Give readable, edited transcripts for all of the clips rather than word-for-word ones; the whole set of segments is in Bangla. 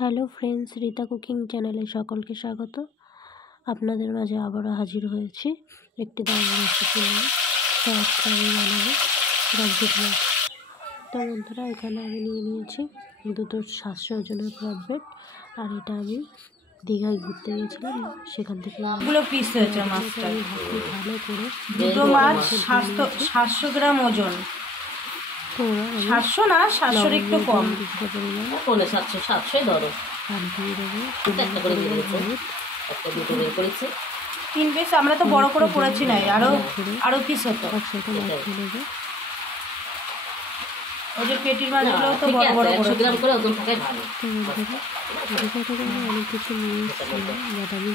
হ্যালো ফ্রেন্ডস, রীতা কুকিং চ্যানেলে সকলকে স্বাগত। আপনাদের মাঝে আবারও হাজির হয়েছি একটি দারুণ রেসিপি নিয়ে। তো আজকে আমি বানাবো ব্রাম্পেট মাছ। তো বন্ধুরা, এখানে আমি নিয়ে নিয়েছি দুটো 700 ওজনের ব্রাম্পেট। আর এটা আমি দীঘায় ঘুরতে গিয়েছিলাম, সেখান থেকে পিস হয়েছে মাছটা। ভালো করে দুটো মাছ 700 গ্রাম ওজন। 700 না, 700 একটু কম, পড়লে 700 ধরো। আর দিয়ে দেবো একটা করে করেছে 3 পিস। আমরা তো বড় করে করেছি নাই, আরো পিস হতো। ওই যে পেটির মাছগুলো তো বড় বড় 100 গ্রাম করে ওজন থাকে ভালো। অনেক কিছু নিয়ে এসেছিলাম, বাট আমি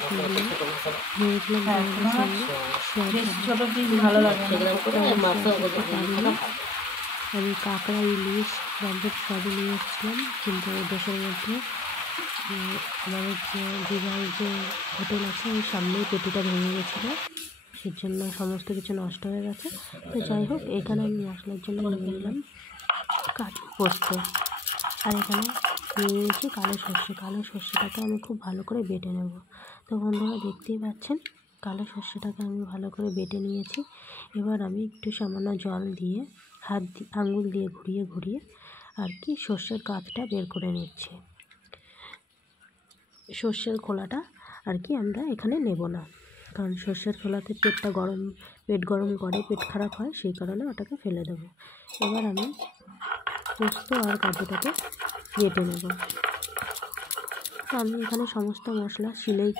ছোট পিস ভালো লাগে। আমি কাঁকড়া, ইলিশ, ব্রাম্পেট সবই নিয়ে এসেছিলাম, কিন্তু দেশের মধ্যে আমাদের যে দীঘার যে হোটেল আছে ওই সামনেই পেটিটা ভেঙে গেছিলো, সেজন্য সমস্ত কিছু নষ্ট হয়ে গেছে। তো যাই হোক, এখানে আমি মশলার জন্য নিয়ে নিলাম কাজু পোস্ত, আর এখানে নিয়ে নিয়েছি কালো সর্ষে। কালো সর্ষেটাকে আমি খুব ভালো করে বেটে নেব। তো বন্ধুরা, দেখতেই পাচ্ছেন কালো সর্ষেটাকে আমি ভালো করে বেটে নিয়েছি। এবার আমি একটু সামান্য জল দিয়ে আঙুল দিয়ে ঘুরিয়ে ঘুরিয়ে আর কি সর্ষের কাঁচটা বের করে নিচ্ছি। সর্ষের খোলাটা আর কি আমরা এখানে নেব না, কারণ সর্ষের খোলাতে পেট গরম করে, পেট খারাপ হয়, সেই কারণে ওটাকে ফেলে দেবো। এবার আমি পোস্ত আর কাজুটাকে বেটে নেব। তো আমি এখানে সমস্ত মশলা শিলেই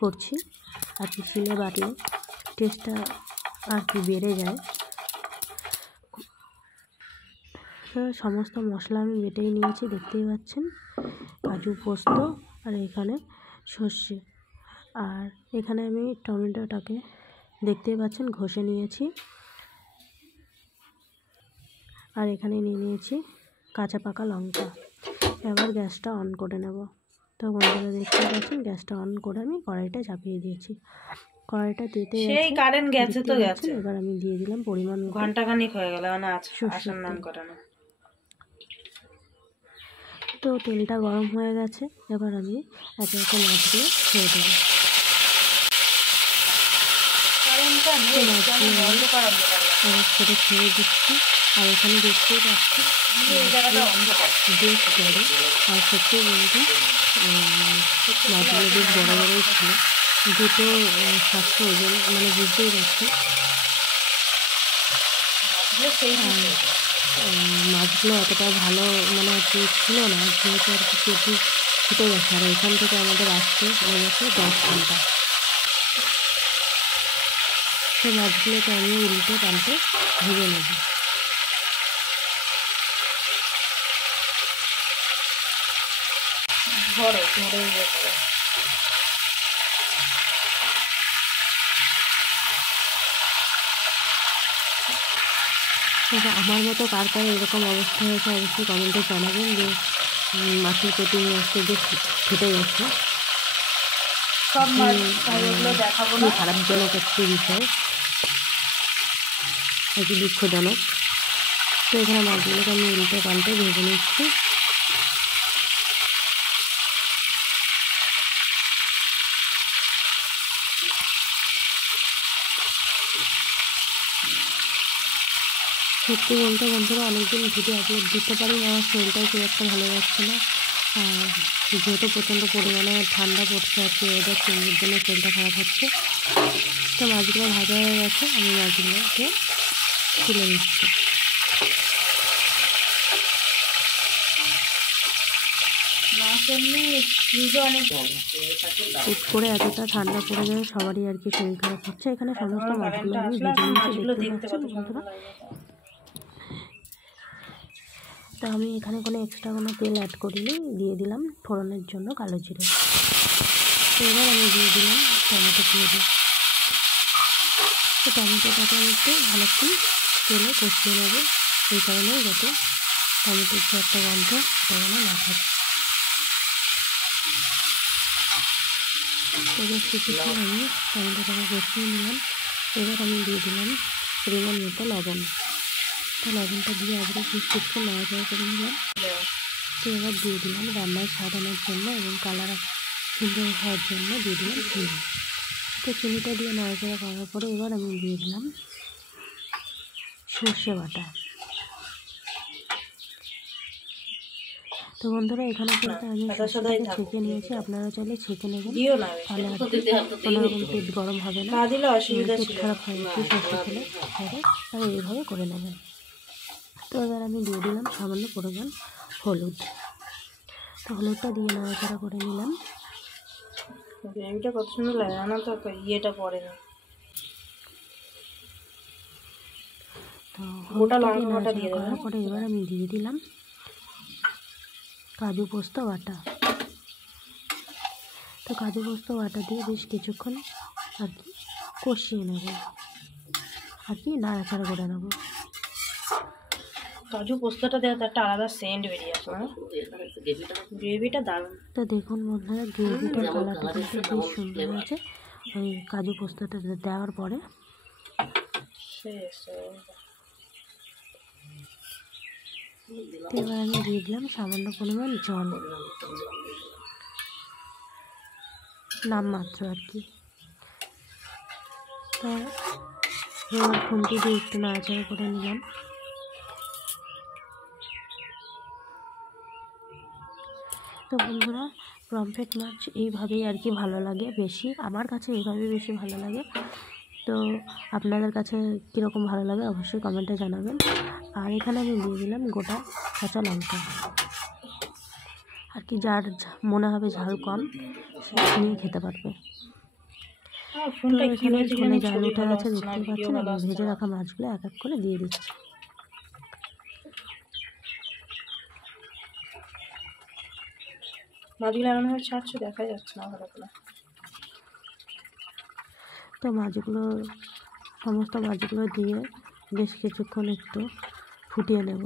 করছি, আর কি শিলে বাটলে টেস্টটা আর কি বেড়ে যায়। সমস্ত মশলা আমি বেটেই নিয়েছি, দেখতেই পাচ্ছেন, কাজু, পোস্ত আর এখানে সর্ষে। আর এখানে আমি টমেটোটাকে দেখতেই পাচ্ছেন ঘষে নিয়েছি, আর এখানে নিয়ে নিয়েছি কাঁচা পাকা লঙ্কা। এবার গ্যাসটা অন করে নেব। তো বন্ধুরা, দেখতে পাচ্ছেন গ্যাসটা অন করে আমি কড়াইটা চাপিয়ে দিয়েছি। কড়াইটা দিতে সেই কারেন্ট গেছে তো গেছে। এবার আমি দিয়ে দিলাম পরিমাণ মতো, ঘন্টাখানিক হয়ে গেল না আসার নাম করে না। তো তেলটা গরম হয়ে গেছে, এবার আমি একে একে মাছগুলো ছেড়ে দেবো। ছেড়ে দিচ্ছি। আর এখানে দেখতেই পাচ্ছি বেশ বড়, আর সত্যি বলতে মাছগুলো বেশ বড় বড়ই ছিল। দুটো 700 ওজন, মানে বুঝতেই পারছি। মাছগুলো অতটা ভালো মানে আর কি ছিল না, যেহেতু আর কি পেটি ছুটে গেছে। আর এখান থেকে আমাদের আসতে লেগেছে 10 ঘন্টা। সেই মাছগুলোকে আমি উল্টে পাল্টে ভেজে নেব। আমার মতো কার কার এরকম অবস্থা হয়েছে অবশ্যই কমেন্টে জানাবেন, যে মাছের পেটি নিয়ে আসতে যে ফেটে গেছে। খুবই খারাপজনক একটি বিষয়, একটি দুঃখজনক। তো এখানে মাছগুলোকে আমি উল্টে পাল্টে ভেজে নিচ্ছি। সত্যি বলতে বন্ধুরা, অনেকদিন ভিডিও আপলোড দিতে পারি না, আমার শরীরটাও খুব একটা ভালো যাচ্ছে না। যেহেতু প্রচণ্ড পরিমাণে ঠান্ডা পড়ছে আর কি, ওয়েদার চেঞ্জের জন্য শরীরটা খারাপ হচ্ছে। তো মাছগুলো ভাজা হয়ে গেছে, আমি মাছগুলোকে তুলে নিচ্ছি। হুট করে এতটা ঠান্ডা পড়ে যায়, সবারই আর কি শরীর খারাপ হচ্ছে। এখানে সমস্ত মাছগুলো আমি ভেজে নিচ্ছি, দেখতে পাচ্ছি বন্ধুরা। তো আমি এখানে কোনো এক্সট্রা কোনো তেল অ্যাড করিনি, দিয়ে দিলাম ফোড়নের জন্য কালো জিরে। তো এবার আমি দিয়ে দিলাম টমেটো পিউরি। তো টমেটোটাকে আমি একটু ভালোক্ষণ তেলে কষিয়ে নেব, এই কারণে যাতে টমেটোর যে একটা গন্ধ সেটা যেন না থাকে। এবার কিছুক্ষণ আমি টমেটোটাকে কষিয়ে নিলাম। এবার আমি দিয়ে দিলাম পরিমাণ মতো লবণ। তো লবণটা দিয়ে আবার কিছুক্ষণ নাড়াচাড়া করে নিলাম। তো এবার দিয়ে দিলাম রান্নায় স্বাদ আনার জন্য এবং কালার সুন্দর হওয়ার জন্য দিয়ে দিলাম চিনি। তো চিনিটা দিয়ে নাড়াচাড়া করার পরে এবার আমি দিয়ে দিলাম সর্ষে বাটা। তো বন্ধুরা এখানে কিন্তু আমি সর্ষেটাকে ছেঁকে নিয়েছি, আপনারা চাইলে ছেঁকে নেবেন, তাহলে আর কোনো রকম পেট গরম হবে না, পেট খারাপ হয় একটু সর্ষে খেলে হবে, তাহলে এইভাবে করে নেবেন। তো এবার আমি দিয়ে দিলাম সামান্য পরিমাণ হলুদ। তো হলুদটা দিয়ে নাড়াচাড়া করে নিলাম। গ্রেভিটা কত সুন্দর লাগে, না তো ইয়েটা পড়ে না। তো হলুদটা দিয়ে নাড়াচাড়া করার পরে এবার আমি দিয়ে দিলাম কাজু পোস্ত বাটা। তো কাজু পোস্ত বাটা দিয়ে বেশ কিছুক্ষণ আর কি কষিয়ে নেব, আর কি নাড়াচাড়া করে নেব। কাজু পোস্তটা দেওয়া একটা আলাদা সেন্ট বেরিয়ে আসে, না গ্রেভিটা দারুণ। তো দেখুন বন্ধুরা গ্রেভিটার কালারটা কিন্তু বেশ সুন্দর হয়েছে ওই কাজু পোস্তটা দেওয়ার পরে। এবার আমি দিয়ে দিলাম সামান্য পরিমাণ জল, নামমাত্র আর কি। তো এবার খুন্তি দিয়ে একটু নাড়াচাড়া করে নিলাম। তো বন্ধুরা পমফ্রেট মাছ এইভাবেই আর কি ভালো লাগে বেশি, আমার কাছে এইভাবেই বেশি ভালো লাগে। তো আপনাদের কাছে কীরকম ভালো লাগে অবশ্যই কমেন্টে জানাবেন। আর এখানে আমি দিয়ে দিলাম গোটা কাঁচা লঙ্কা, আর কি যার মনে হবে ঝাল কম নিয়ে খেতে পারবে। তো এখানে ফোনে জাল উঠে গেছে, দেখতেই পাচ্ছেন। আমি ভেজে রাখা মাছগুলো এক এক করে দিয়ে দিচ্ছি। মাছগুলো এমন ভাবে ছাড়ছে দেখা যাচ্ছে না ভালো করে। তো মাছগুলো সমস্ত মাছগুলো দিয়ে বেশ কিছুক্ষণ একটু ফুটিয়ে নেব।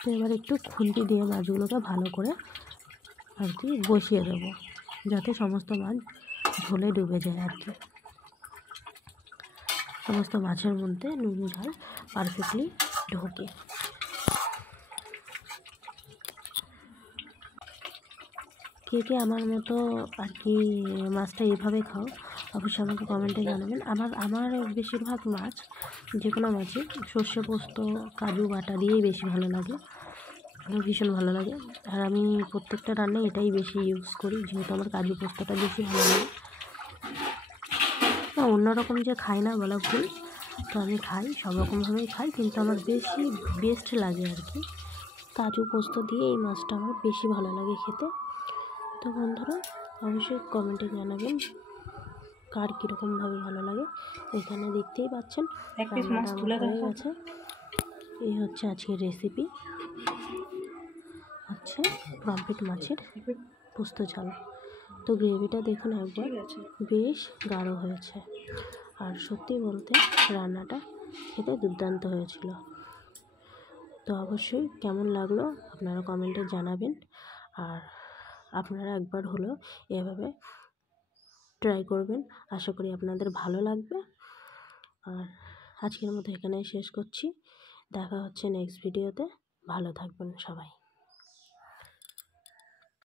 তো এবার একটু খুন্তি দিয়ে মাছগুলোকে ভালো করে আর কি বসিয়ে দেবো, যাতে সমস্ত মাছ ঝোলে ডুবে যায় আর কি, সমস্ত মাছের মধ্যে নুন ঝাল পারফেক্টলি ঢোকে। কে কে আমার মতো আর কি মাছটা এইভাবে খাও অবশ্যই আমাকে কমেন্টে জানাবেন। আমার বেশিরভাগ মাছ যে কোনো মাছই সর্ষে পোস্ত কাজু বাটা দিয়েই বেশি ভালো লাগে, আমার ভীষণ ভালো লাগে। আর আমি প্রত্যেকটা রান্নায় এটাই বেশি ইউজ করি, যেহেতু আমার কাজু পোস্তটা বেশি ভালো লাগে। না অন্যরকম যে খাই না বলা ভুল, তো আমি খাই, সব রকমভাবেই খাই, কিন্তু আমার বেশি বেস্ট লাগে আর কি কাজু পোস্ত দিয়ে এই মাছটা আমার বেশি ভালো লাগে খেতে। তো বন্ধুরা অবশ্যই কমেন্টে জানাবেন কার কীরকমভাবে ভালো লাগে। এখানে দেখতেই পাচ্ছেন রান্নাটা হয়ে গেছে। এই হচ্ছে আজকের রেসিপি, হচ্ছে পমফ্রেট মাছের পোস্ত ঝাল। তো গ্রেভিটা দেখুন একবার, বেশ গাঢ় হয়েছে। আর সত্যি বলতে রান্নাটা খেতে দুর্দান্ত হয়েছিল। তো অবশ্যই কেমন লাগলো আপনারা কমেন্টে জানাবেন। আর আপনারা একবার হলো এভাবে ট্রাই করবেন, আশা করি আপনাদের ভালো লাগবে। আর আজকের মতো এখানেই শেষ করছি, দেখা হচ্ছে নেক্সট ভিডিওতে। ভালো থাকবেন সবাই।